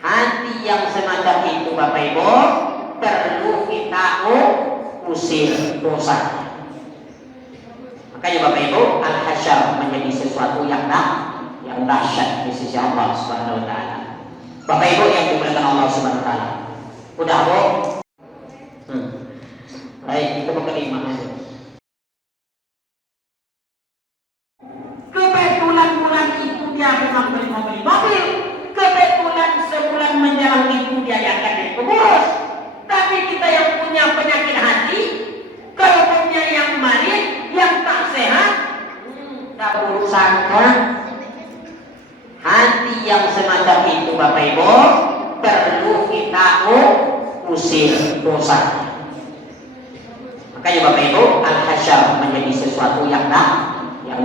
Hati yang semacam itu Bapak Ibu perlu kita usir dosa. Makanya Bapak Ibu al-hasyar menjadi sesuatu yang dahsyat di sisi Allah Subhanahu wa taala. Bapak Ibu yang dimuliakan Allah Subhanahu wa taala. Udah Bu? Baik, itu kelima. Kebetulan bulan itu dia memang beli mobil. Kebetulan sebulan menjelang itu dia akan dikubur. Tapi kita yang punya penyakit hati, kalau punya yang marid, yang tak sehat, tak berurusan. Hati yang semacam itu Bapak Ibu perlu kita usir dosa. Makanya Bapak Ibu al-hasyar menjadi sesuatu yang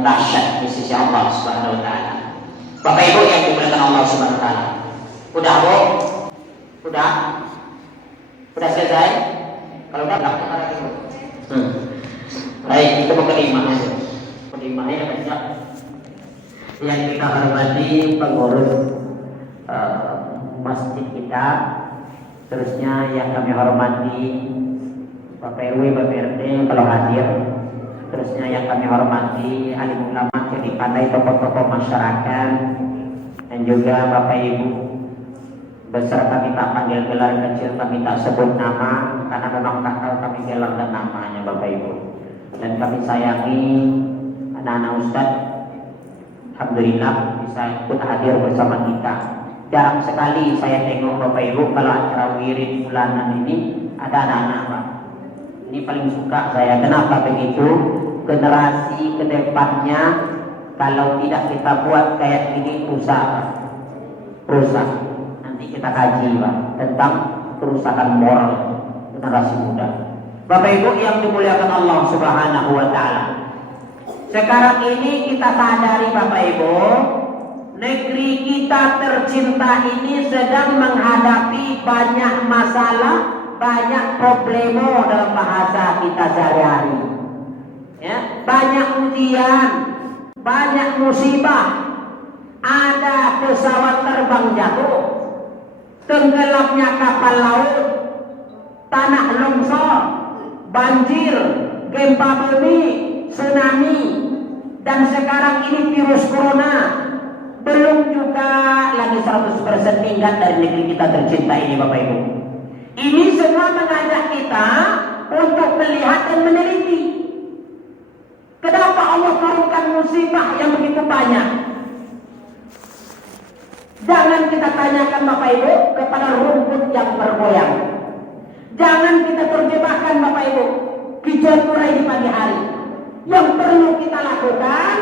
dahsyat di sisi Allah Subhanahu wa taala. Bapak Ibu yang dimuliakan Allah Subhanahu wa taala. Udah Bu? Udah? Udah selesai? Kalau udah kita lagi Bu. Baik, itu kelima. Kelimanya banyak. Yang kita hormati pengurus masjid kita, terusnya yang kami hormati Bapak RW, Bapak RT kalau hadir, terusnya yang kami hormati alim ulama, jadi pandai tokoh-tokoh masyarakat, dan juga Bapak Ibu besar kami tak panggil gelar, kecil kami tak sebut nama karena memang tak tahu kami gelar dan namanya Bapak Ibu. Dan kami sayangi anak-anak ustadz, alhamdulillah bisa ikut hadir bersama kita. Jarang sekali saya tengok Bapak Ibu kalau acara wirid bulanan ini ada anak-anak Pak. Ini paling suka saya. Kenapa begitu? Generasi kedepannya kalau tidak kita buat kayak ini rusak. Nanti kita kaji Pak tentang kerusakan moral generasi muda. Bapak Ibu yang dimuliakan Allah Subhanahu wa taala. Sekarang ini kita sadari Bapak Ibu, negeri kita tercinta ini sedang menghadapi banyak masalah, banyak problemo dalam bahasa kita sehari-hari. Ya, banyak ujian, banyak musibah. Ada pesawat terbang jatuh, tenggelamnya kapal laut, tanah longsor, banjir, gempa bumi, tsunami, dan sekarang ini virus corona. Belum juga lagi 100% tingkat dari negeri kita tercinta ini Bapak Ibu. Ini semua mengajak kita untuk melihat dan meneliti. Kenapa Allah turunkan musibah yang begitu banyak? Jangan kita tanyakan Bapak Ibu kepada rumput yang bergoyang. Jangan kita terjebakkan Bapak Ibu kejatuhan di pagi hari. Yang perlu kita lakukan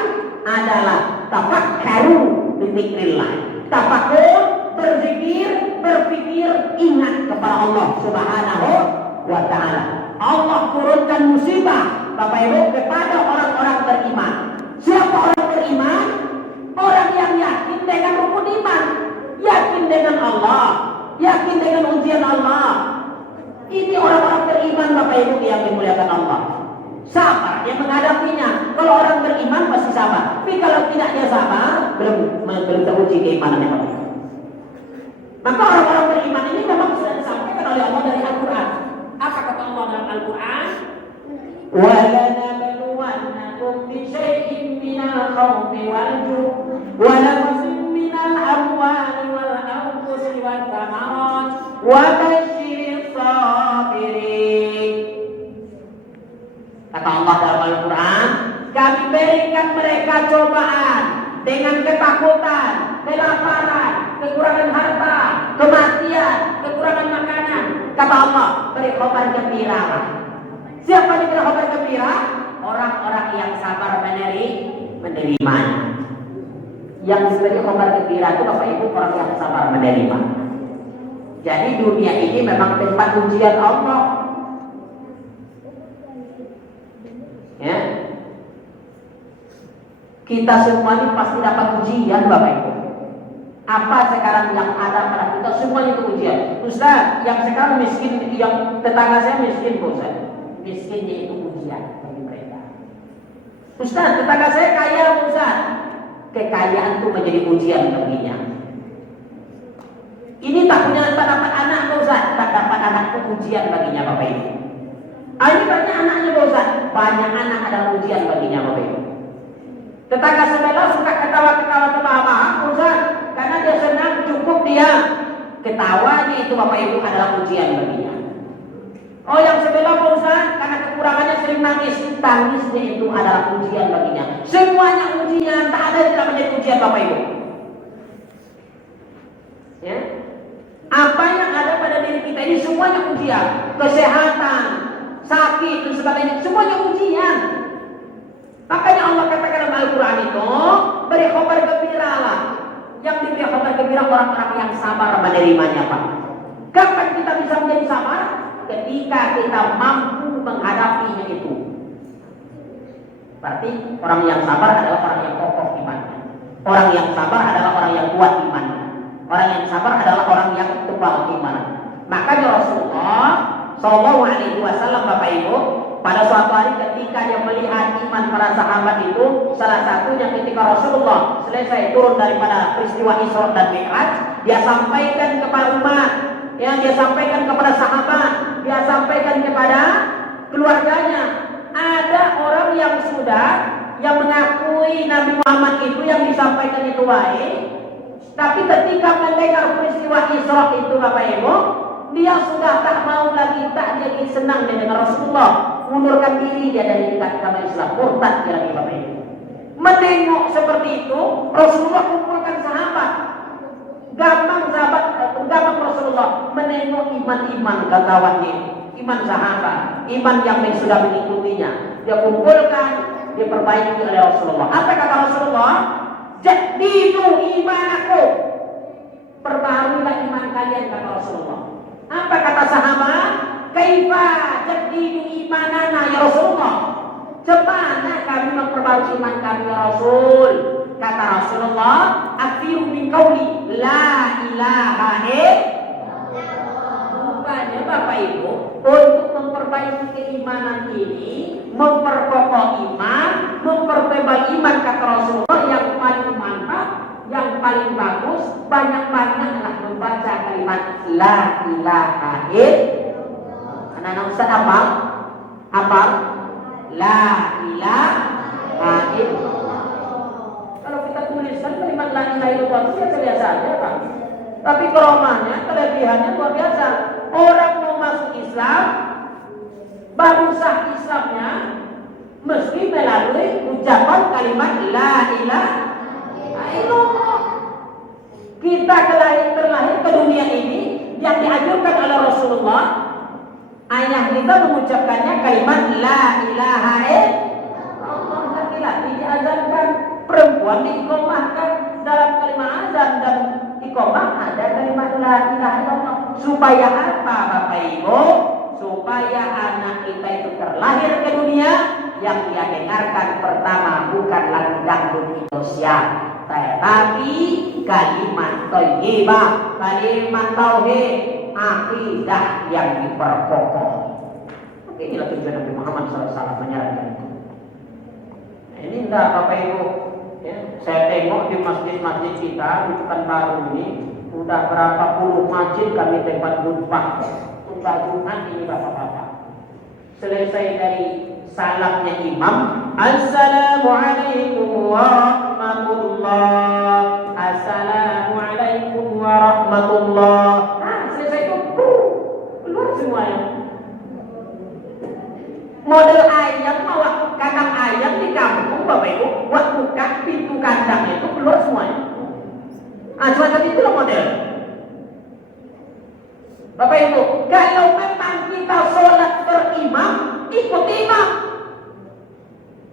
adalah tafakkaru bi dzikrillah. Tafakkur, berzikir, berpikir, ingat kepada Allah Subhanahu wa taala. Allah turunkan musibah Bapak Ibu kepada orang-orang beriman. Siapa orang beriman? Orang yang yakin dengan rukun iman, yakin dengan Allah, yakin dengan ujian Allah. Ini orang-orang beriman Bapak Ibu yang dimuliakan Allah. Sabar dia menghadapinya. Kalau orang beriman pasti sabar. Tapi kalau tidak dia sabar, belum teruji keimanannya Bapak Ibu. Maka orang-orang beriman ini memang sudah disampaikan oleh Allah dari Al-Quran. Apa kata Allah dalam Al-Quran? وَلَنَبْلُوَنَّكُمْ بِشَيْءٍ مِّنَ الْخَوْفِ وَالْجُوعِ وَنَقْصٍ مِّنَ الْأَمْوَالِ وَالْأَنفُسِ وَالثَّمَرَاتِ وَبَشِّرِ الصَّابِرِينَ. Kata Allah dalam Al-Quran, kami berikan mereka cobaan dengan ketakutan, kelaparan, kekurangan harta, kematian, kekurangan makanan. Kata Allah, beri kabar gembira. Siapa yang beri kabar gembira? Orang-orang yang sabar menerima. Yang diberi kabar gembira itu Bapak Ibu orang yang sabar menerima. Jadi dunia ini memang tempat ujian Allah. Ya. Kita semua ini pasti dapat ujian Bapak Ibu. Apa sekarang yang ada pada kita semuanya itu ujian. Ustaz, yang sekarang miskin, yang tetangga saya miskin Ustaz. Miskinnya itu ujian bagi mereka. Ustaz, tetangga saya kaya Ustaz. kekayaan itu menjadi ujian baginya. Ini tak punya dapat anak Ustaz, tak dapat anak itu ujian baginya Bapak Ibu. Ini banyak anaknya Ustaz, banyak anak adalah ujian baginya Bapak Ibu. Tetangga sebelah suka ketawa-ketawa terbahak Ustaz, karena dia senang cukup dia ketawanya itu Bapak Ibu adalah ujian baginya. Oh yang sebelah Ustaz, karena kekurangannya sering nangis, tangisnya itu adalah ujian baginya. Semuanya ujian, tak ada yang tidak menjadi ujian Bapak Ibu. Ya, apa yang ada pada diri kita ini semuanya ujian, kesehatan, sakit dan sebagainya, semuanya ujian. Makanya Allah katakan dalam Al-Quran itu, beri kabar gembiralah. Yang diberi kabar gembira orang-orang yang sabar menerimanya Pak. Kapan kita bisa menjadi sabar? Ketika kita mampu menghadapinya itu. Berarti orang yang sabar adalah orang yang kokoh imannya. Orang yang sabar adalah orang yang kuat imannya. Orang yang sabar adalah orang yang tebal imannya. Makanya Rasulullah Shallallahu Alaihi Wasallam Bapak Ibu, pada suatu hari ketika dia melihat iman para sahabat itu, salah satunya ketika Rasulullah selesai turun daripada peristiwa Isra dan Mi'raj, dia sampaikan kepada umat, yang dia sampaikan kepada sahabat, dia sampaikan kepada keluarganya. Ada orang yang mengakui Nabi Muhammad itu yang disampaikan itu baik, tapi ketika mendengar peristiwa Isra itu Bapak Ibu, dia sudah tak mau lagi, tak jadi senang dengan Rasulullah, mundurkan diri dia dari dekat agama Islam, murtad dia lagi Bapak Ibu. Menengok seperti itu, Rasulullah kumpulkan sahabat. Gampang Rasulullah menengok iman-iman kawannya, iman sahabat, iman yang sudah mengikutinya. Dia kumpulkan, dia perbaiki oleh Rasulullah. Apa kata Rasulullah? Jadidu imanku, perbaruilah iman kalian, kata Rasulullah. Apa kata sahabat? Kaifa jadidu imanana ya Rasulullah? Cemana kami memperbarui iman kami ya Rasul? Kata Rasulullah, akhir min qauli la ilaha illallah. Rupanya Bapak Ibu, untuk memperbaiki keimanan ini, memperkokoh iman, mempertebal iman, kata Rasulullah, yang paling mantap, yang paling bagus, banyak-banyaklah membaca kalimat la ilaha illallah. Anak-anak Ustaz apa? La ilaha illallah. Kalau kita tuliskan kalimat la ilaha illallah itu biasa saja Pak. Tapi keromahnya, kelebihannya luar biasa. Orang mau masuk Islam, baru sah Islamnya mesti melalui ucapan kalimat la ilaha illallah. Kita terlahir ke dunia ini yang dianjurkan oleh Rasulullah, ayah kita mengucapkannya kalimat la ilaha illallah. Laki-laki diazankan, perempuan diiqamahkan dalam kalimat azan dan iqamah ada kalimat la ilaha illallah. Supaya apa Bapak Ibu? Supaya anak kita itu terlahir ke dunia, yang dia dengarkan pertama bukan lagu dangdut Indonesia, tetapi kalimat thayyibah, kalimat tauhid, akidah yang diperkokoh. Inilah tujuan Nabi Muhammad SAW menyarankan itu. Ini enggak Bapak Ibu, ya, saya tengok di masjid-masjid kita di Pekanbaru ini, udah berapa puluh masjid kami tempat khutbah Jumat ini Bapak-bapak. Selesai dari salamnya imam, Assalamualaikum warahmatullah, Assalamualaikum warahmatullah. Nah, selesai itu keluar semuanya. Model ayam, waktu kandang ayam di kampung Bapak Ibu, waktu buka pintu kandang itu keluar semuanya. Cuma tadi itulah model. Bapak Ibu, kalau memang kita sholat berimam, ikut imam.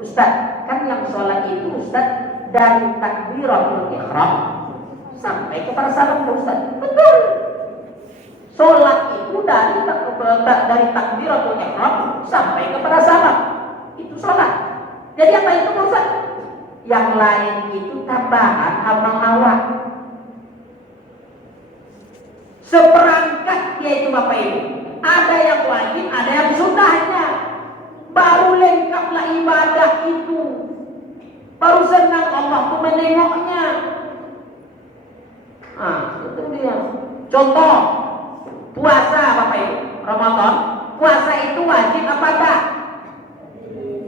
Ustaz, kan yang sholat itu Ustaz dari takbiratul ihram sampai kepada salam Ustaz. Betul. Sholat itu dari takbiratul ihram sampai kepada salam. Itu sholat. Jadi apa itu Ustaz? Yang lain itu tambahan amal awal. Seperangkat yaitu Bapak Ibu. Ada yang wajib, ada yang sunnahnya. Baru lengkaplah ibadah itu. baru senang Allah tuh menengoknya. Itu dia. Contoh puasa Bapak Ibu, Ramadan. Puasa itu wajib apa tak?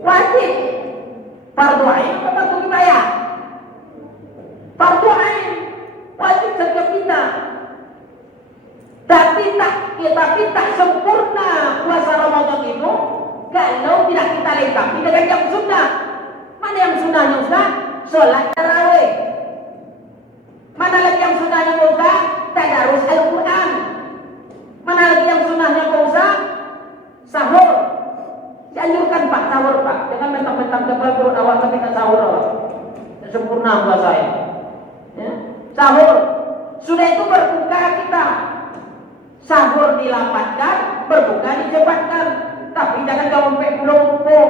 Wajib. Fardu ain apa fardu kifayah? Fardu ain. Wajib setiap kita. Tapi tak sempurna puasa Ramadan itu kalau tidak kita lengkapi dengan yang sunnah. Mana yang sunnahnya Ustaz? Sholat tarawih. Mana lagi yang sunnahnya Ustaz? Tadarus Al-Quran. Mana lagi yang sunnahnya Ustaz? Sahur. Dianjurkan Pak sahur Pak. Jangan mentang-mentang tebal perut awak tapi tak sahur awak. Sempurna puasa ya. Sahur. Sudah itu berbuka kita. Sahur dilambatkan, berbuka dicepatkan. Tapi jangan copek pulau-pulau.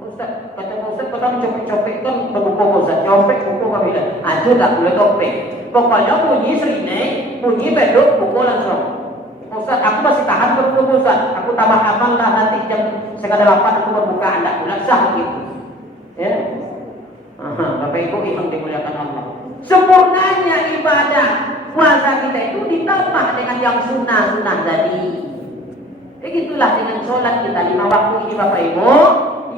Ustaz, kata Ustaz, kalau copek-copek kan berbuka Ustaz. Copek buku kau bilang, aja tak boleh copek. Pokoknya bunyi serinai, bunyi beduk, buku langsung. Ustaz, aku masih tahan berbuka Ustaz. Aku tambah aman lah nanti jam 7:30 aku berbuka. Anda pula sah gitu. Ya. Bapak Ibu yang dimuliakan Allah. Sempurnanya ibadah puasa kita itu ditambah dengan yang sunnah-sunnah tadi. Begitulah dengan sholat kita 5 waktu ini Bapak Ibu,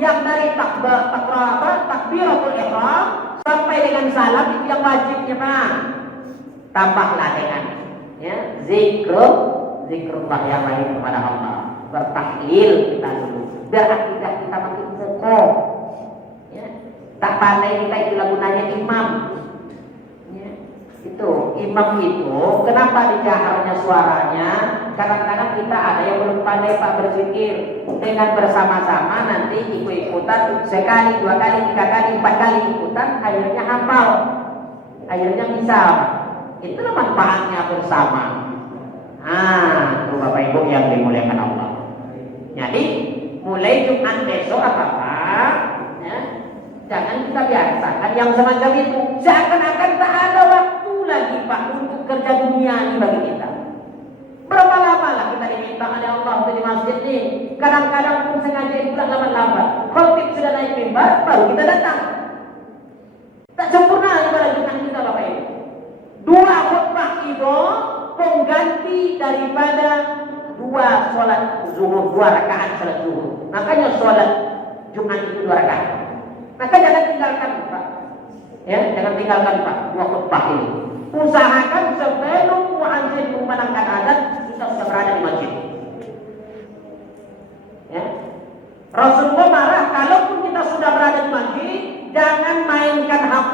yang dari takbiratul ihram sampai dengan salam itu yang wajibnya Pak. Tambahlah dengan zikrullah yang lain kepada Allah. Bertahlil kita dulu. Biar akidah kita makin kokoh. Tak pandai kita itulah gunanya imam. Itu imam itu kenapa dijaharnya suaranya? Kadang-kadang kita ada yang belum pandai Pak berzikir. Dengan bersama-sama nanti ikut-ikutan sekali, 2 kali, 3 kali, 4 kali ikutan, akhirnya hafal, akhirnya bisa. Itulah manfaatnya bersama. Itu Bapak Ibu yang dimuliakan Allah. Jadi mulai Jumat besok apa-apa, jangan kita biasakan yang semacam itu. Seakan-akan tak ada waktu lagi Pak untuk kerja dunia ini bagi kita. Berapa lama lah kita diminta oleh Allah untuk di masjid ini. Kadang-kadang pun sengaja pulang lambat-lambat. Khotib sudah naik mimbar, baru kita datang. Tak sempurna ibadah Jumat kita Bapak Ibu. 2 khutbah itu pengganti daripada 2 sholat zuhur, 2 rakaat sholat zuhur. Makanya sholat Jumat itu 2 rakaat. Maka jangan tinggalkan Pak. Jangan tinggalkan Pak 2 khutbah ini. Usahakan sebelum muadzin memandangkan azan kita sudah berada di masjid. Rasulullah marah kalaupun kita sudah berada di masjid, jangan mainkan HP.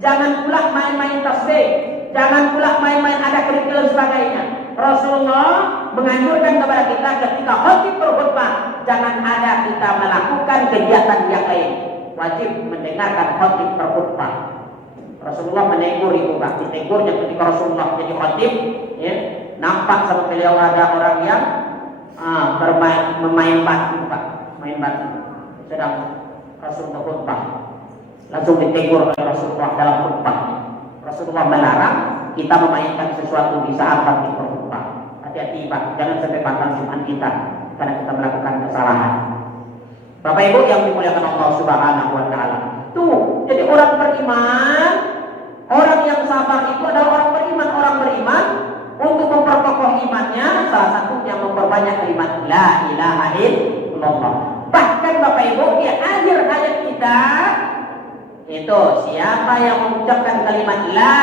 Jangan pula main-main tasbih. Jangan pula main-main ada kerikil dan sebagainya. Rasulullah menganjurkan kepada kita ketika khatib berkhutbah, jangan ada kita melakukan kegiatan yang lain. Wajib mendengarkan khatib berkhutbah. Rasulullah menegur itu Pak, ditegurnya ketika Rasulullah jadi khatib, nampak sama beliau ada orang yang memain batu Pak, main batu sedang Rasulullah khutbah. Langsung ditegur oleh Rasulullah dalam khutbahnya. Rasulullah melarang kita memainkan sesuatu di saat khatib berkhutbah. Hati-hati Pak, jangan sampai batal Jumat kita karena kita melakukan kesalahan. Bapak Ibu yang dimuliakan Allah Subhanahu wa taala. Tuh, jadi orang beriman, orang yang sabar itu adalah orang beriman. Orang beriman untuk memperkokoh imannya salah satunya memperbanyak kalimat la ilaha illallah. Bahkan Bapak Ibu di akhir ayat kita itu siapa yang mengucapkan kalimat la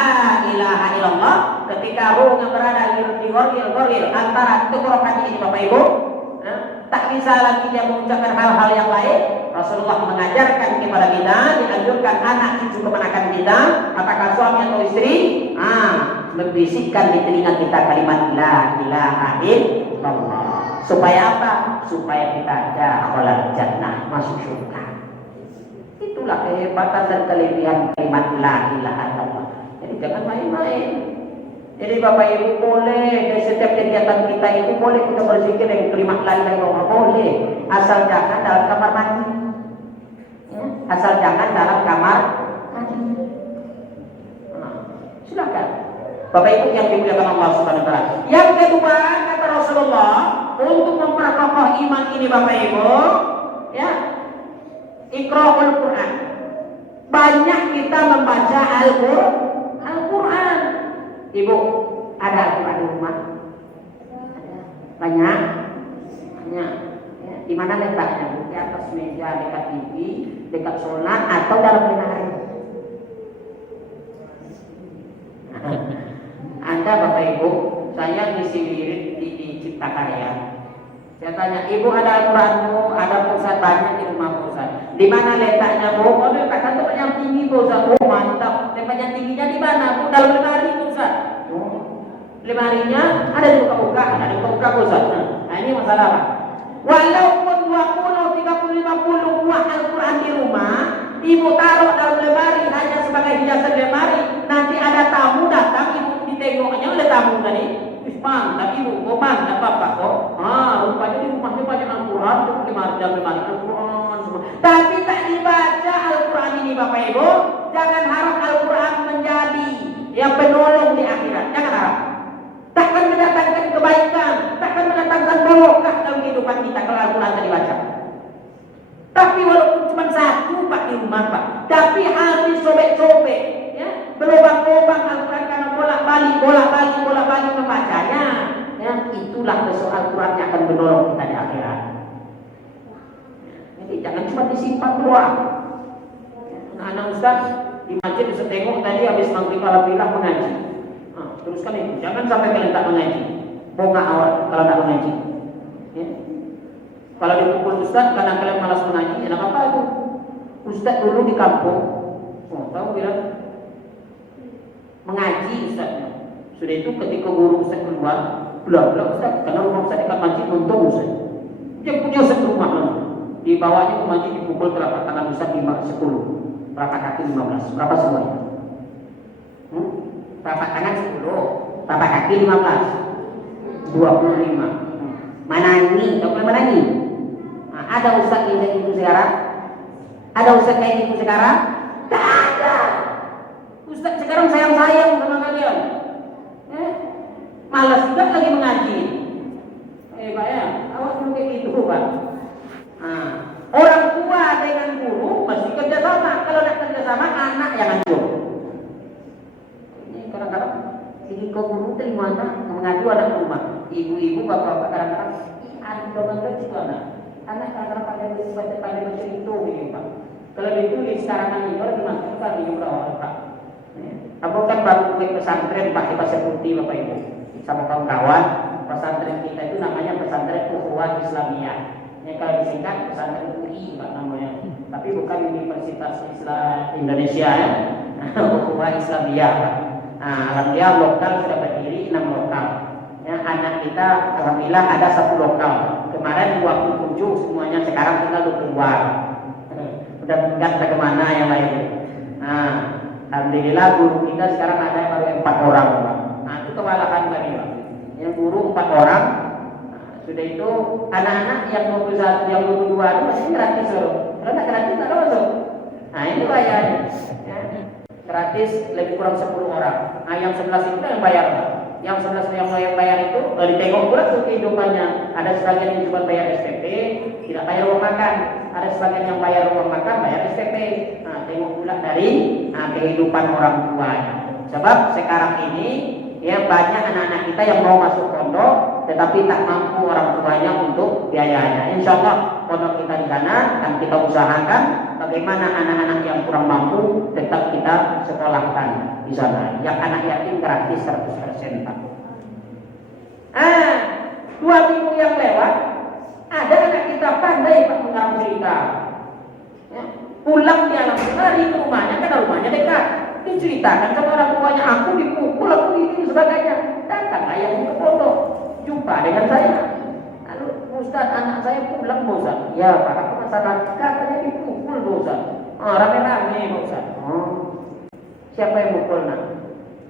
ilaha illallah ketika ruhnya berada di goril antara tenggorokan ini Bapak Ibu, tak bisa lagi dia mengucapkan hal-hal yang lain. Rasulullah mengajarkan kepada kita, dianjurkan anak cucu keponakan kita, apakah suami atau istri, membisikkan di telinga kita kalimat la ilaha illallah. Supaya apa? Supaya kita dakhalal jannah, masuk surga. Itulah kehebatan dan kelebihan kalimat la ilaha illallah. Jadi jangan main-main. Jadi Bapak Ibu boleh dari setiap kegiatan kita itu boleh kita berzikir dengan kalimat la ilaha illallah, boleh, asal jangan dalam kamar mandi. Asal jangan dalam kamar mandi. Silakan. Bapak Ibu yang dimuliakan Allah Subhanahu wa taala. Yang kedua kata Rasulullah untuk memperkokoh iman ini Bapak Ibu, iqra'ul Quran. Banyak kita membaca Al-Quran. Ibu, ada Al-Quran di rumah? Banyak? Banyak. Ya, di mana letaknya? Di atas meja, dekat TV, dekat sholat, atau dalam lemari? Anda Bapak Ibu, saya ngisi wirid di Cipta Karya. Saya tanya, ibu ada Al-Quranmu? Ada Ustaz, banyak di rumah Ustaz. Di mana letaknya Bu? Oh, letakkan tempat yang tinggi Bu Ustaz. Oh mantap. Tempat yang tingginya di mana Bu? Dalam lemari Ustaz. Oh. Lemarinya ada di buka-buka, ada di buka-buka Ustaz. Nah ini masalah apa? Walaupun 20, 30, 50 buah Al-Quran di rumah, ibu taruh dalam lemari hanya sebagai hiasan lemari. Nanti ada tamu datang, ibu ditengoknya oleh tamu tadi. Mantap ibu, oh mantap bapak kok. Rupanya di rumahnya banyak Al-Quran, lemari Al-Quran semua. Tapi tak dibaca Al-Quran ini Bapak Ibu. Jangan harap Al-Quran menjadi yang penolong di akhirat. Jangan harap. Takkan mendatangkan kebaikan, takkan mendatangkan barokah dalam kehidupan kita kalau Al-Quran tak dibaca. Tapi walaupun cuma satu Pak di rumah Pak, tapi habis sobek-sobek, ya, berlubang-lubang Al-Quran karena bolak-balik membacanya. Ya, itulah besok Al-Quran yang akan menolong kita di akhirat. Jadi jangan cuma disimpan doang. Anak-anak Ustaz di masjid bisa tengok tadi habis maghrib alhamdulillah mengaji. Teruskan itu, jangan sampai kalian tak mengaji. Bonga awal kalau tak mengaji. Ya. Kalau dipukul Ustaz karena kalian malas mengaji, enak apa itu? Ustaz dulu di kampung, tahu bilang mengaji Ustaznya. Sudah itu ketika guru Ustaz keluar, belah Ustaz, karena rumah Ustaz dekat masjid nonton Ustaz. Dia punya Ustaz rumah langsung. Dibawanya ke masjid dipukul telapak tangan Ustaz 10, telapak kaki 15. Berapa semuanya? Telapak tangan 10, telapak kaki 15, 25. Manani, tahu mana ini? Nah, ada Ustaz yang kayak gitu sekarang? Ada Ustaz kayak gitu sekarang? Tak ada. Ustaz sekarang sayang-sayang sama kalian. Malas juga lagi mengaji. Pak ya, awak belum kayak gitu Pak. Nah, orang tua dengan guru mesti kerjasama. Kalau tidak kerjasama, anak yang hancur. Ini kadang-kadang ini ke guru terima anak mengaju anak rumah. Ibu-ibu bapak-bapak kadang-kadang ada dongan juga anak kadang-kadang pandai baca itu begini Pak. Kalau ditulis sekarang ini orang dimasukkan di orang Pak. Aku kan baru ke pesantren pakai pasir putih Bapak Ibu sama kawan-kawan. Pesantren kita itu namanya pesantren Ukhuwah Islamiyah. Ini kalau disingkat pesantren UI Pak namanya. Tapi bukan Universitas Islam Indonesia ya. Ukhuwah Islamiyah Pak. Nah, alhamdulillah lokal sudah berdiri 6 lokal. Ya, anak kita alhamdulillah ada 1 lokal. Kemarin 27 semuanya, sekarang kita udah keluar. Udah pindah ke mana yang lain. Nah, alhamdulillah guru kita sekarang ada baru 4 orang Pak. Nah itu kewalahan tadi Pak. Yang guru 4 orang. Nah, sudah itu anak-anak yang 21, yang 22 itu masih gratis loh. Kalau tidak gratis tidak masuk. Nah ini bayarnya. Ya. Gratis lebih kurang 10 orang. Nah yang 11 itu yang bayar Pak. Yang 11 yang bayar itu ditengok pula tuh kehidupannya. Ada sebagian yang cuma bayar SPP, tidak bayar uang makan. Ada sebagian yang bayar uang makan, bayar SPP. Nah, tengok pula dari kehidupan orang tuanya. Sebab sekarang ini ya banyak anak-anak kita yang mau masuk pondok, tetapi tak mampu orang tuanya untuk biayanya. Insya Allah pondok kita di sana dan kita usahakan bagaimana anak-anak yang kurang mampu tetap kita sekolahkan di sana. Yang anak yatim gratis 100% Pak. 2 minggu yang lewat ada anak kita pandai Pak mengarang cerita. Ya, pulang di alhamdulillah ke rumahnya, karena rumahnya dekat. Diceritakan sama orang tuanya, aku dipukul, aku ini sebagainya. Datang ayahnya ke pondok, jumpa dengan saya. Lalu Ustaz, anak saya pulang Ustaz. Ya Pak, aku masalah katanya dipukul Ustaz. Rame-rame Ustaz. Siapa yang pukul nak?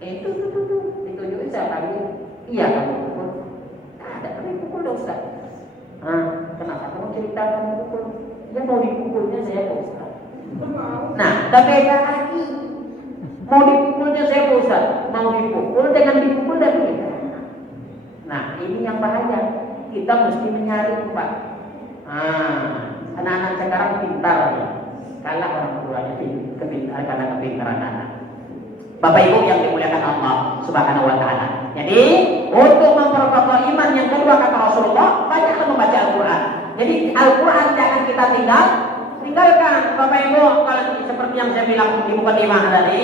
Itu ditunjukin saya tadi. Iya kamu pukul. Ada kami pukul Ustaz. Kenapa kamu cerita kamu pukul? Ya mau dipukulnya saya Ustaz. Nah, tapi beda lagi. Mau dipukulnya saya Ustaz. Mau dipukul dengan dipukul dan beda. Nah, ini yang bahaya. Kita mesti menyaring Pak. Anak-anak sekarang pintar ya. Kalah orang tuanya karena kepintaran anak. Bapak Ibu yang dimuliakan Allah Subhanahu wa taala. Jadi, untuk memperkokoh iman yang kedua kata Rasulullah, banyaklah membaca Al-Qur'an. Jadi, Al-Qur'an jangan kita tinggalkan. Bapak Ibu, kalau seperti yang saya bilang di mukadimah tadi,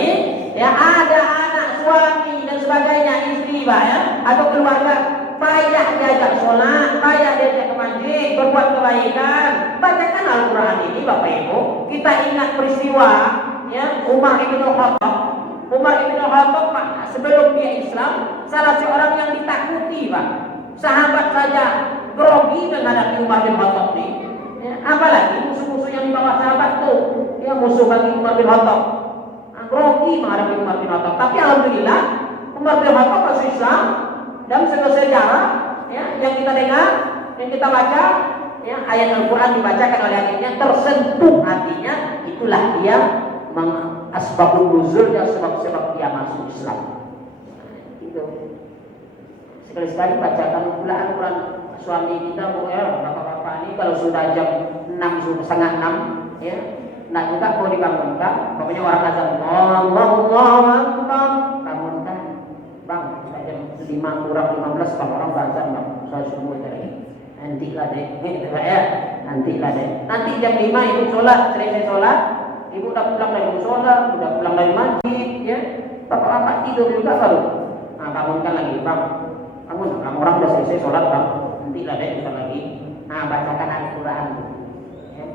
ya ada anak, suami dan sebagainya, istri, Pak, ya, atau keluarga, payah diajak sholat, payah diajak ke masjid, berbuat kebaikan. Bacakan Al-Qur'an ini, Bapak Ibu. Kita ingat peristiwa, ya, Umar bin Khattab. Umar bin Khattab, Pak, sebelum dia Islam, salah seorang yang ditakuti, Pak. Sahabat saja grogi menghadapi Umar bin Khattab ini. Ya, apalagi musuh-musuh yang di bawah sahabat tuh, ya musuh bagi Umar bin Khattab. Grogi menghadapi Umar bin Khattab. Tapi alhamdulillah Umar bin Khattab masuk Islam dan sejarah ya yang kita dengar, yang kita baca, ya ayat Al-Qur'an dibacakan oleh adiknya tersentuh hatinya, itulah dia asbabun nuzulnya, sebab-sebab dia masuk Islam. Itu. Sekali-sekali bacakan pula Al-Qur'an. Suami kita mau ya bapak-bapak ini kalau sudah jam 6 setengah 6 ya, nah juga mau dibangunkan, pokoknya orang azan Allahu Akbar, bangunkan. Bang, sudah jam 5 kurang 15 kalau orang azan bang, saya subuh tadi. Nantilah deh, gitu ya. Nantilah deh. Nanti jam 5 ibu sholat, selesai sholat, ibu udah pulang dari sholat, udah pulang dari masjid, ya. Bapak-bapak tidur juga baru. Nah, bangunkan lagi, bang. Bangun, orang udah selesai sholat, bang. Nantilah deh kita lagi. Nah, bacakan Al-Qur'an. Ya.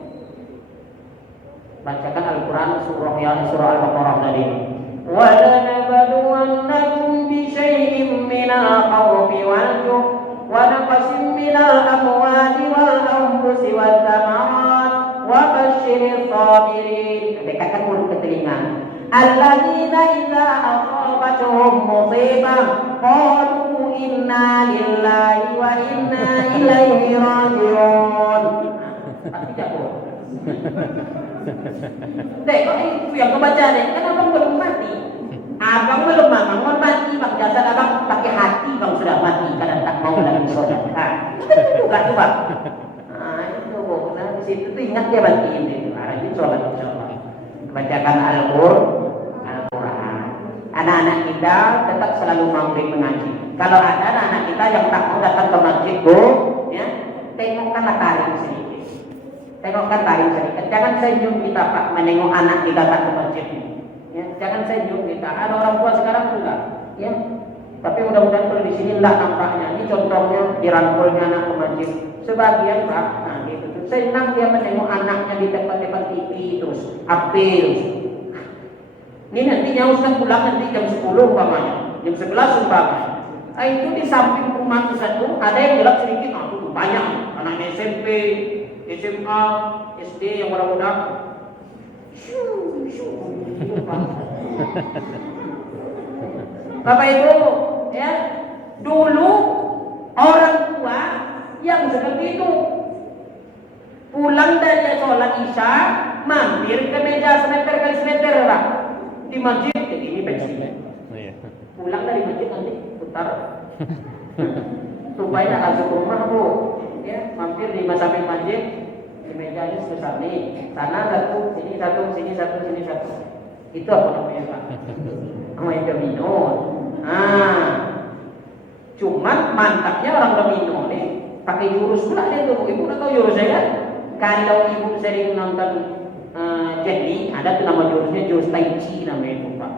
Bacakan Al-Qur'an surah Al-Baqarah tadi. Wa lanabluwannakum bi syai'in minal khawfi wal ju'i wa naqsin minal amwali wal anfusi wath thamarat wa basyiril sabirin. Dekatkan mulut ke telinga. Alladzina idza asabatuhum musibah qalu inna lillahi wa inna ilaihi raji'un. Tidak boleh. Dek, kok itu yang kebaca deh? Kan abang belum mati. Abang belum mati, bang. Jasad abang pakai hati, bang sudah mati karena tak mau lagi sholat. Itu juga tuh bang. Nah itu bu, nah di situ tuh ingat dia batiin itu. Rajin sholat insyaallah. Bacakan Al-Qur'an. Anak-anak kita tetap selalu maghrib mengaji. Kalau ada anak-anak kita yang tak mau datang ke masjid, bu, ya, tengokkanlah taring sedikit. Tengokkan taring sedikit. Jangan senyum kita Pak menengok anak kita datang ke masjid. Ya, jangan senyum kita. Ada orang tua sekarang juga, ya. Tapi mudah-mudahan kalau di sini lah nampaknya. Ini contohnya dirangkulnya anak ke masjid. Sebagian Pak, nah gitu. Senang dia menengok anaknya di tempat-tempat TV terus, HP terus. Ini nantinya Ustaz pulang nanti jam 10 umpamanya, jam 11 umpamanya. Nah, itu di samping rumah Ustaz itu ada yang gelap sedikit, itu banyak anak SMP, SMA, SD yang mudah-mudahan. Bapak Ibu, ya, dulu orang tua yang seperti itu pulang dari sholat Isya, mampir ke meja semeter kali semeter Pak. Di masjid ini pensinya. Pulang dari masjid nanti putar. Supaya langsung rumah bu, ya mampir di samping masjid di mejanya sebesar nih. Sana satu, sini satu, sini satu, sini satu. Itu apa namanya Pak? Namanya domino. Nah, cuman mantapnya orang domino nih pakai jurus pula dia tuh. Ibu udah tahu jurusnya kan? Kalau ibu sering nonton Jet ada tuh nama jurusnya jurus Tai Chi namanya itu Pak.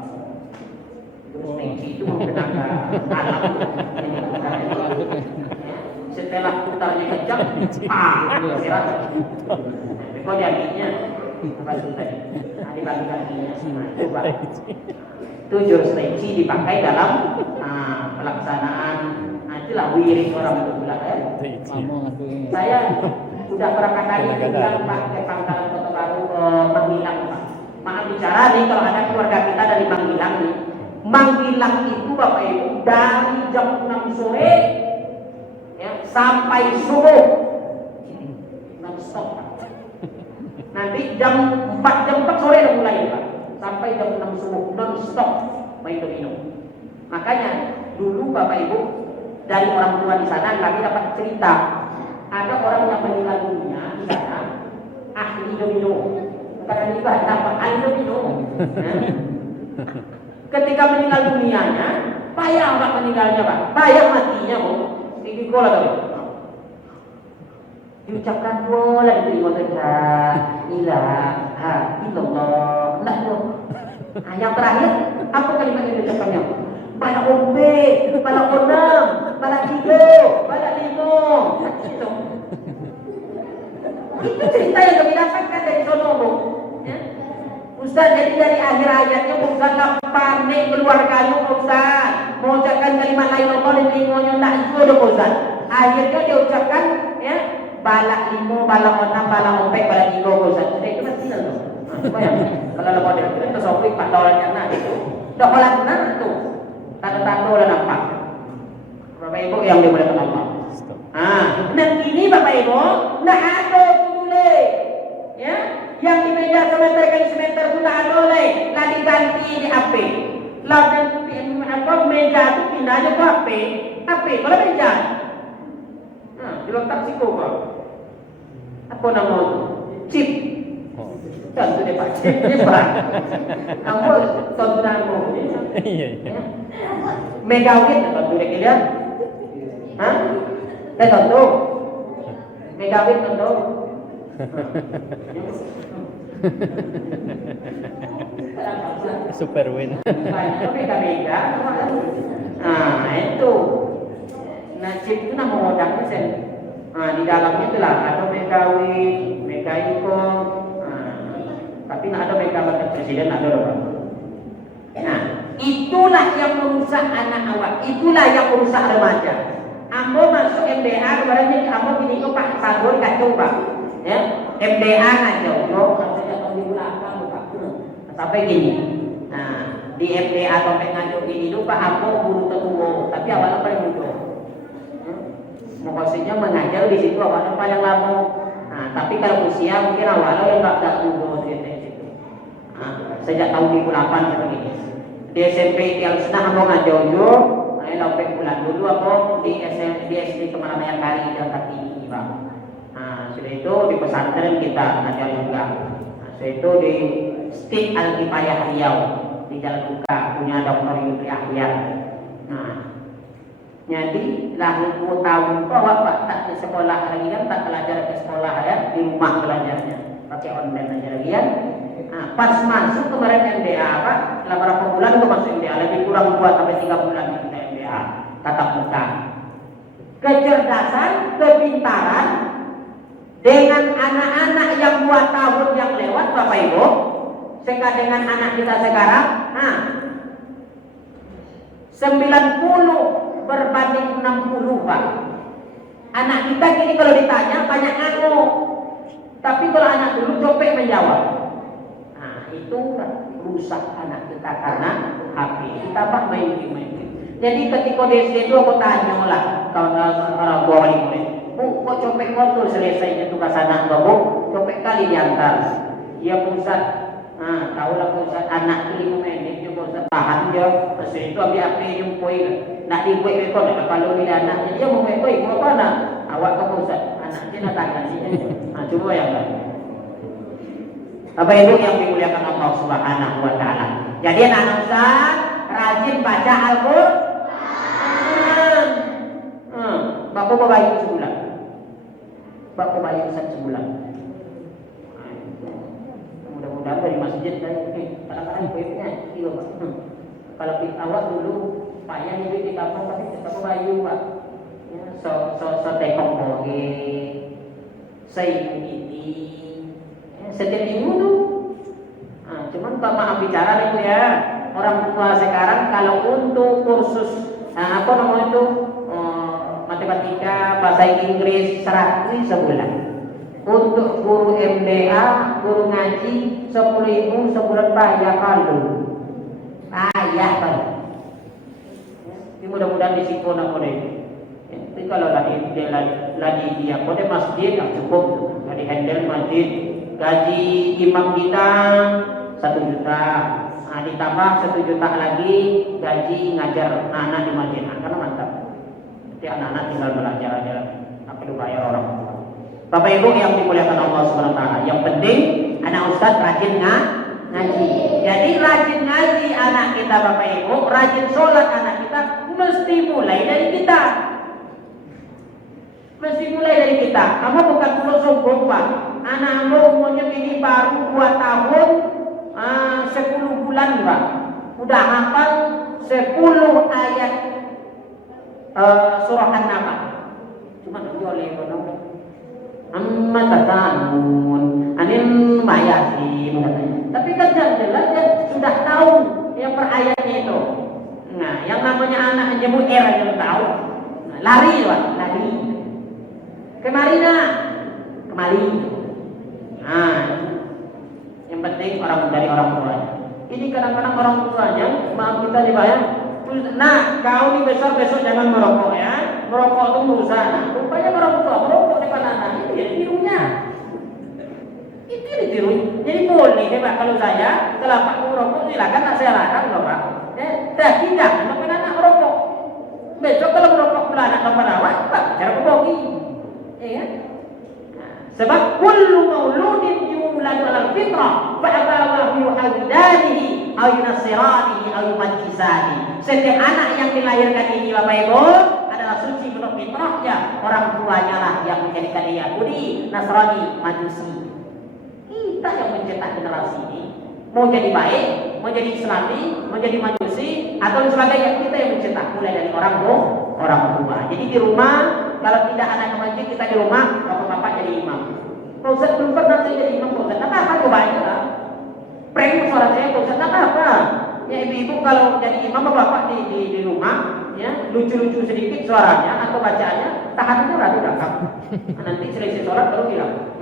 Jurus Tai Chi itu tenaga alam. Setelah putarnya kencang, bergerak. Kok jadinya apa itu tadi? Dibagi kakinya. Itu Pak. Itu jurus Tai Chi dipakai dalam pelaksanaan. Itulah wirid orang itu pula ya. Saya sudah berapa kali bilang Pak ke Pangkalan Kota Baru Manggilang Pak. Maaf bicara nih kalau ada keluarga kita dari Manggilang nih. Manggilang itu Bapak Ibu dari jam 6 sore ya sampai subuh non stop Pak. Nanti jam 4 sore udah mulai Pak. Sampai jam 6 subuh non stop main domino. Makanya dulu Bapak Ibu dari orang tua di sana kami dapat cerita ada orang yang meninggal dunia di sana ahli domino Karena ibadah apa? Anda minum. Ketika meninggal dunianya, payah Pak meninggalnya Pak, payah matinya Bu. Ini kola tadi. Diucapkan bola itu la ilaha illallah. Enggak dong. Nah, yang terakhir apa kalimat yang diucapkannya? Bala ombe, bala onam, bala tiga, bala limo. Itu cerita yang kami dapatkan dari sono Bu. Ya. Ustaz, jadi dari akhir ayatnya Ustaz tak panik keluarganya Ustaz. Mau ucapkan kalimat la ilaha illallah di telingonya tak sudah Ustaz. Akhirnya dia ucapkan ya bala limo, bala onam, bala ombe, bala tiga Ustaz. Jadi itu kan sial tuh. Kalau lepas dari itu sopik Pak Daulannya nah itu. Dah kolam benar tuh. Tanda-tanda udah nampak. Bapak Ibu yang dimuliakan Allah. Dan ini Bapak Ibu, nggak ada dulu, ya. Yang di meja semeter kali semeter itu nggak ada oleh, lah diganti di HP. Lah apa meja itu pindah aja ke HP kalau meja. Nah, diletak siku kok. Apa nama itu? Chip. Tentu deh Pak. Chip ini Pak. Kamu tontonanmu. Iya. Megawit tentu deh kalian. Hah? Tentu. Megawit tentu. Super win. Mega. Nah itu. Nah chip itu nama modalnya sen. Nah di dalamnya itulah ada megawit, megaiko. Tapi nggak ada mega wakil presiden ada loh. Nah itulah yang merusak anak awak. Itulah yang merusak remaja. Ambo masuk MDA kemarin ambo gini kok Pak Sagur kacau Pak. Ya, MDA ngajau, maksudnya tahun di belakang Pak. Sampai gini. Nah, di MDA sampai ngajau gini lupa ambo guru tertua, tapi awalnya paling muda. Maksudnya mengajar di situ awalnya paling lama. Nah, tapi kalau usia mungkin awalnya yang nggak muda gitu. Nah, sejak tahun 2008 seperti ini. Di SMP di Al-Sunnah ambo ngajau yo, sampai bulan dulu aku di SD Kemana-Mana Kari dan Kaki Pak. Nah, sudah itu di pesantren kita ngajar juga. Nah, sudah itu di Stik Al-Kifayah Riau di Jalan Buka punya Dr. Yudri Ahyar. Nah, jadi lahir 2 tahun bahwa Pak tak di sekolah lagi kan tak belajar ke sekolah ya di rumah belajarnya pakai online aja lagi ya. Nah, pas masuk kemarin MDA Pak, setelah berapa bulan itu masuk MDA lebih kurang 2 sampai 3 bulan kita MDA tatap muka. Kecerdasan, kepintaran dengan anak-anak yang 2 tahun yang lewat Bapak Ibu, sekarang dengan anak kita sekarang, 90 berbanding 60 Pak. Anak kita kini kalau ditanya banyak anu, tapi kalau anak dulu copek menjawab. Nah itu rusak anak kita karena HP. Kita Pak main. Jadi ketika di SD itu aku tanya lah orang tua wali murid, Bu, kok copek kotor selesainya tugas anak Bu? Copek kali diantar. Iya Ustaz. Nah, tahulah Ustaz anak 5 menit juga Ustaz tahan dia. Terus itu ambil HP jumpoi. Nak dibuat rekod kalau dia anaknya dia mau koi mau apa nak? Awak ke Ustaz. Anaknya nak tanya sih. Nah, coba yang lain. Bapak Ibu yang dimuliakan Allah Subhanahu wa taala. Jadi anak Ustaz rajin baca Al-Qur'an. Bapak bayi sebulan. Bapak bayi sebulan. Mudah-mudahan dari masjid dan kadang-kadang kuitnya iya Pak. Kalau kita awak dulu payah nih di kampung tapi Bapak bayi Pak. Ya, so tekong boge. Saya ini setiap minggu tuh. Nah, cuman Pak maaf bicara itu ya. Orang tua sekarang kalau untuk kursus apa namanya itu matematika, bahasa Inggris 100 sebulan. Untuk guru MDA, guru ngaji 10.000 sebulan payah kalau. Payah kan. Ini mudah-mudahan di situ nak boleh. Tapi kalau lagi dia pada masjid cukup, lagi handle masjid, gaji imam kita 1 juta. Nah, ditambah 1 juta lagi gaji ngajar anak di masjid. Karena mantap. Jadi anak-anak tinggal belajar aja, tak perlu bayar orang. Bapak Ibu yang dimuliakan Allah Subhanahu wa taala. Yang penting anak ustaz rajin ngaji. Jadi rajin ngaji anak kita Bapak Ibu, rajin sholat anak kita mesti mulai dari kita. Mesti mulai dari kita. Kamu bukan perlu sombong Pak. Anakmu umurnya ini baru 2 tahun 10 bulan Pak. Udah hafal 10 ayat surah An-Naml. Cuma oleh kono. Amma tatanun anin mayasin. Tapi kan jelas dia sudah tahu yang per ayatnya itu. Nah, yang namanya anak nyebut era dia tahu. Nah, lari Pak, lari. Kemari nak, kemari. Nah, yang penting dari orang tuanya. Ini kadang-kadang orang tuanya, maaf kita dibayar. Nah, kau nih besok jangan merokok ya. Merokok itu dosa. Nah, rupanya merokok di depan anak itu ya tirunya. Itu ditiru. Jadi boleh Pak kalau saya kalau Pak merokok silakan, tak saya larang loh Pak. Tapi jangan sampai anak merokok. Besok kalau merokok pula anak merawat, Pak cara kebogi. Ya. Sebab kullu mauludin yuladu 'alal fitrah fa abawahu yuhawidanihi aw yunasiranihi aw yumajjisanihi. Setiap anak yang dilahirkan ini Bapak Ibu adalah suci menurut fitrahnya. Orang tuanya lah yang menjadikan dia Yahudi, Nasrani, Majusi. Kita yang mencetak generasi ini. Mau jadi baik, mau jadi Islami, mau jadi Majusi atau sebagainya, kita yang mencetak mulai dari orang tua. Jadi di rumah kalau tidak anak masjid, kita di rumah bapak-bapak jadi imam. Pak Ustaz belum pernah saya jadi imam Pak Ustaz. Nah, apa cobain lah. Premium suara saya Pak Ustaz. Nah, apa? Ya ibu-ibu kalau jadi imam bapak di rumah, ya lucu-lucu sedikit suaranya atau bacaannya, tahan itu ratu dakap. Nanti selesai sholat baru bilang,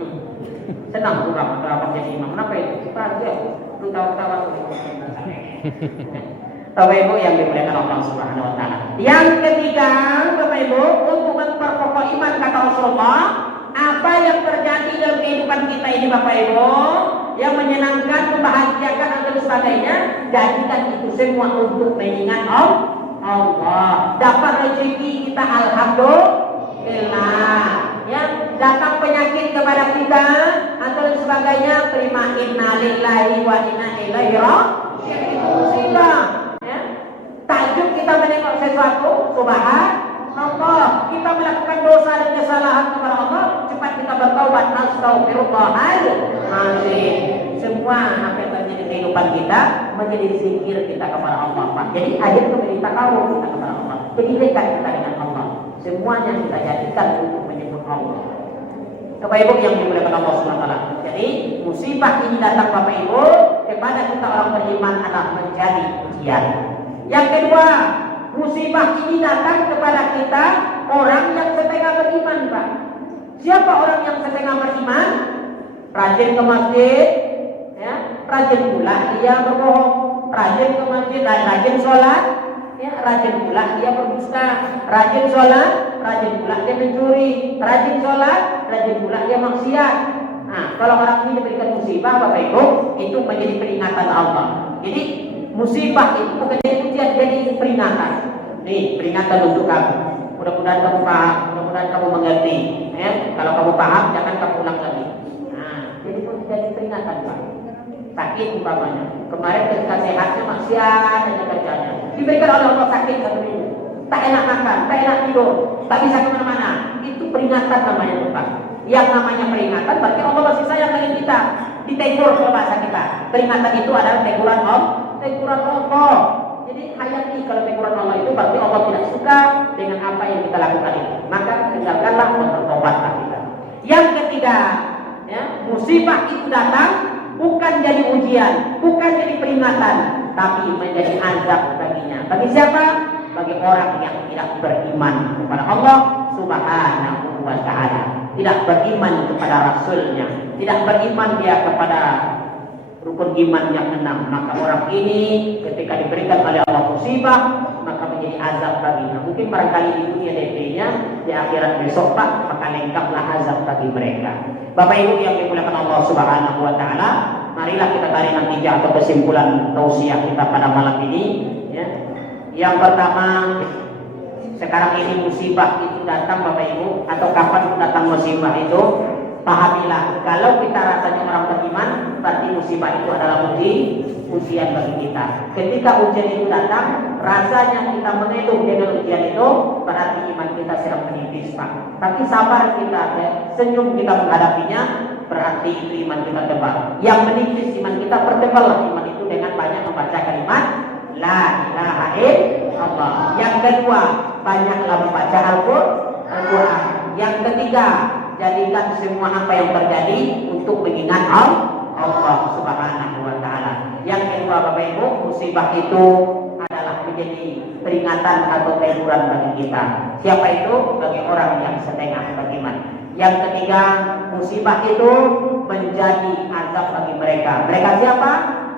senang tuh bapak jadi imam. Kenapa itu? Pagi aku tawa-tawa. Bapak Ibu yang dimuliakan Allah Subhanahu wa taala. Yang ketiga, Bapak Ibu, untuk memperkokoh iman kata Rasulullah, apa yang terjadi dalam kehidupan kita ini Bapak Ibu, yang menyenangkan, membahagiakan atau sebagainya, jadikan itu semua untuk mengingat Allah. Dapat rezeki kita alhamdulillah. Ya, datang penyakit kepada kita atau sebagainya, terima innalillahi wa inna ilaihi raji'un. Itu musibah. Tajuk kita menengok sesuatu, subhanallah. Kita melakukan dosa dan kesalahan kepada Allah, cepat kita bertaubat, astagfirullahaladzim. Semua apa yang terjadi di kehidupan kita menjadi zikir kita kepada Allah. Jadi akhirnya menjadi takaruf kita kepada Allah. Jadi dekat kita dengan Allah. Semuanya kita jadikan untuk menyebut Allah. Bapak Ibu yang dimuliakan Allah Subhanahu wa taala. Jadi musibah ini datang Bapak Ibu kepada kita orang beriman adalah menjadi ujian. Yang kedua, musibah ini datang kepada kita orang yang setengah beriman, Pak. Siapa orang yang setengah beriman? Rajin ke masjid, ya, rajin pula dia berbohong, rajin ke masjid dan rajin sholat, ya, rajin pula dia berdusta, rajin sholat, rajin pula dia mencuri, rajin sholat, rajin pula dia maksiat. Nah, kalau orang ini diberikan musibah, Bapak Ibu, itu menjadi peringatan Allah. Jadi musibah itu bukan jadi ujian, jadi peringatan. Nih, peringatan untuk kamu. Mudah-mudahan kamu paham, mudah-mudahan kamu mengerti. Ya, kalau kamu paham, jangan kamu ulang lagi. Nah, jadi pun jadi peringatan, Pak. Sakit umpamanya. Kemarin ketika sehatnya maksiat dan kerjanya. Diberikan oleh Allah sakit 1 minggu. Tak enak makan, tak enak tidur, tak bisa kemana-mana. Itu peringatan namanya, Pak. Yang namanya peringatan berarti Allah masih sayang dengan kita. Ditegur oleh bahasa kita. Peringatan itu adalah teguran Allah. Jadi hayati kalau teguran Allah itu berarti Allah tidak suka dengan apa yang kita lakukan itu. Maka tinggalkanlah dan bertobatlah kita. Yang ketiga, ya, musibah itu datang bukan jadi ujian, bukan jadi peringatan, tapi menjadi azab baginya. Bagi siapa? Bagi orang yang tidak beriman kepada Allah Subhanahu wa ta'ala, tidak beriman kepada Rasulnya, tidak beriman dia kepada rukun iman yang 6. Maka orang ini ketika diberikan oleh Allah musibah, maka menjadi azab baginya. Mungkin barangkali di dunia DP-nya, di akhirat besok Pak, maka lengkaplah azab bagi mereka. Bapak Ibu yang dimuliakan Allah Subhanahu wa ta'ala, marilah kita tarik natijah atau kesimpulan tausiah kita pada malam ini, ya. Yang pertama, sekarang ini musibah itu datang Bapak Ibu, atau kapan datang musibah itu? Pahamilah, kalau kita rasanya orang beriman, berarti musibah itu adalah ujian bagi kita. Ketika ujian itu datang, rasanya kita mengeluh dengan ujian itu, berarti iman kita sedang menipis, Pak. Tapi sabar kita, senyum kita menghadapinya, berarti itu iman kita tebal. Yang menipis iman kita, perteballah iman itu dengan banyak membaca kalimat La ilaha illallah. Yang kedua, banyaklah membaca Al-Quran. Yang ketiga, jadikan semua apa yang terjadi untuk mengingat Allah Subhanahu wa taala. Yang kedua, Bapak Ibu, musibah itu adalah menjadi peringatan atau teguran bagi kita. Siapa itu? Bagi orang yang setengah beriman. Yang ketiga, musibah itu menjadi azab bagi mereka. Mereka siapa?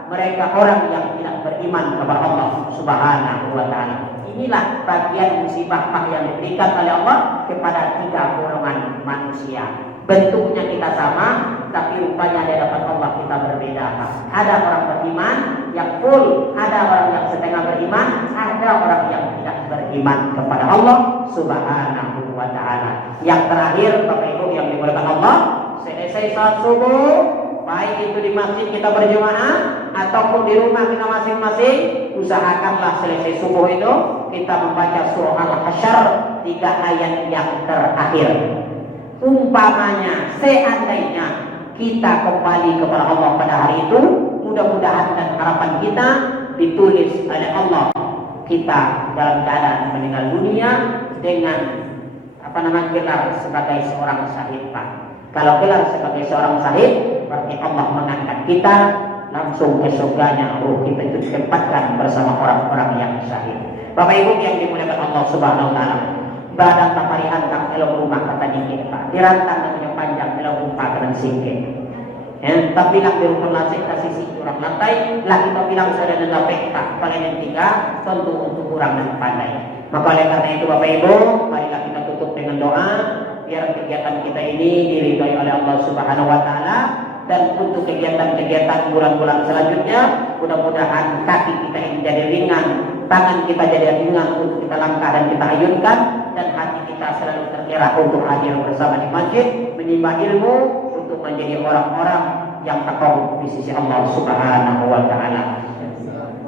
Mereka orang yang tidak beriman kepada Allah Subhanahu wa taala. Inilah bagian musibah yang diberikan oleh Allah kepada 3 golongan manusia. Bentuknya kita sama, tapi rupanya di hadapan Allah kita berbeda. Ada orang beriman yang full, ada orang yang setengah beriman, ada orang yang tidak beriman kepada Allah Subhanahu wa taala. Yang terakhir, Bapak Ibu yang dimuliakan Allah, selesai salat subuh, baik itu di masjid kita berjamaah ataupun di rumah kita masing-masing, usahakanlah selesai subuh itu kita membaca surah Al-Hasyr 3 ayat yang terakhir. Umpamanya, seandainya kita kembali kepada Allah pada hari itu, mudah-mudahan dan harapan kita ditulis oleh Allah kita dalam keadaan meninggal dunia dengan gelar sebagai seorang syahid, Pak. Kalau gelar sebagai seorang syahid, berarti Allah mengangkat kita langsung ke surganya, ruh kita itu ditempatkan bersama orang-orang yang syahid. Bapak Ibu yang dimuliakan Allah Subhanahu wa taala, badan tapari antang elok rumah kata dikit, Pak. Dirantang namanya panjang elok rumah kata singkit. Tapi bilang di rukun lasik kasih si kurang lantai, lah kita bilang sudah ada pekta paling yang 3 tentu untuk kurang dan pandai. Maka oleh karena itu Bapak Ibu, marilah kita tutup dengan doa biar kegiatan kita ini diridhai oleh Allah Subhanahu wa taala, dan untuk kegiatan-kegiatan bulan-bulan selanjutnya mudah-mudahan kaki kita ini jadi ringan, tangan kita jadi ringan untuk kita langkah dan kita ayunkan, dan hati kita selalu tergerak untuk hadir bersama di masjid menimba ilmu untuk menjadi orang-orang yang taqarrub di sisi Allah Subhanahu wa taala.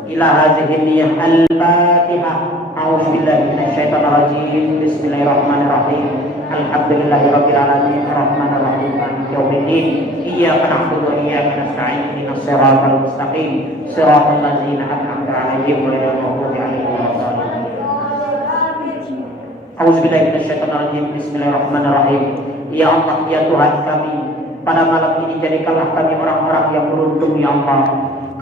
Ila hadhihi niyyah al-Fatihah. A'udzubillahi minasyaitonir rajim. Bismillahirrahmanirrahim. Alhamdulillahirabbil alamin arrahmanir rahim maliki yaumiddin. Iyyaka na'budu wa iyyaka nasta'in ihdinas siratal mustaqim siratal ladzina an'amta 'alaihim ghairil maghdubi 'alaihim waladdallin. A'udzubillahi minasyaitonir rajim. Bismillahirrahmanirrahim. Ya Allah, ya Tuhan kami, pada malam ini jadikanlah kami orang-orang yang beruntung, ya Allah.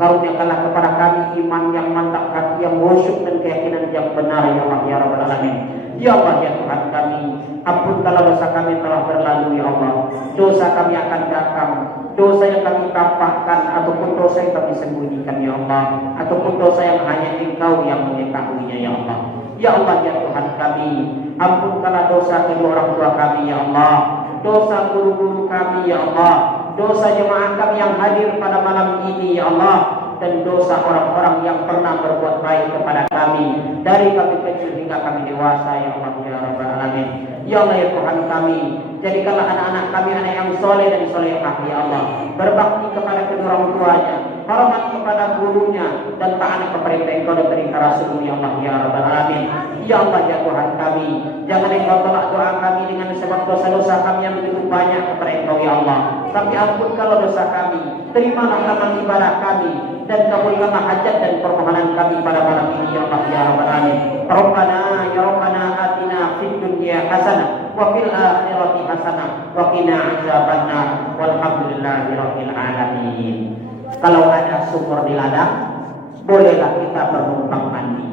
Karuniakanlah kepada kami iman yang mantap, hati yang khusyuk, dan keyakinan yang benar, ya Allah, ya Rabbal Alamin. Ya Allah, ya Tuhan kami, ampunkanlah dosa kami telah berlalu, ya Allah. Dosa kami akan datang, dosa yang kami tampakkan ataupun dosa yang kami sembunyikan, ya Allah, ataupun dosa yang hanya Engkau yang mengetahuinya, ya Allah. Ya Allah, ya Tuhan kami, ampunkanlah dosa kedua orang tua kami, ya Allah, dosa guru-guru kami, ya Allah, dosa jemaah kami yang hadir pada malam ini, ya Allah, dan dosa orang-orang yang pernah berbuat baik kepada kami dari kami kecil hingga kami dewasa, ya Allah, ya Rabbal Alamin. Ya Allah, ya Tuhan kami, jadikanlah anak-anak kami anak yang soleh dan solehah, ya Allah, berbakti kepada kedua orang tuanya, hormat kepada gurunya, dan taat kepada Engkau dan perintah Rasul, ya Allah, ya Rabbal Alamin. Ya Allah, ya Tuhan kami, jangan Engkau tolak doa kami dengan sebab dosa-dosa kami yang begitu banyak kepada Engkau, ya Allah. Tapi ampunkanlah dosa kami, terimalah amal ibadah kami, dan kabulkanlah hajat dan permohonan kami pada malam ini, ya Allah, ya Rabbal Alamin. Rabbana ya Rabbana atina fid dunya hasanah wa fil akhirati hasanah wa qina azabannar walhamdulillahi rabbil alamin. Kalau ada sumur di ladang, bolehlah kita bernumpang mandi.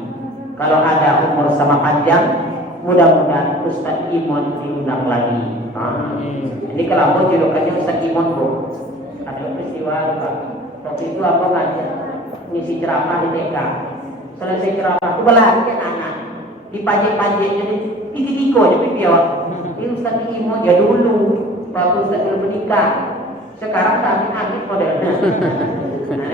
Kalau ada umur sama panjang, mudah-mudahan Ustaz Imun diundang lagi. Ini kalau aku julukannya Ustaz Imun, Bu. Ada peristiwa, Pak. Waktu itu aku ngajar ngisi ceramah di TK. Selesai ceramah, aku belahan ke anak. Dipajak-pajaknya tiko aja pipi awak. Ini Ustaz Imun ya dulu, waktu Ustaz belum menikah. Sekarang tak modelnya. Nah,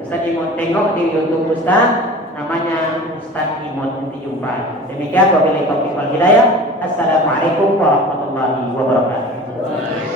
Ustaz Imun tengok di YouTube Ustaz, namanya Ustaz Imun, dijumpai. Demikian wabillahi taufiq wal hidayah. Assalamualaikum warahmatullahi wabarakatuh.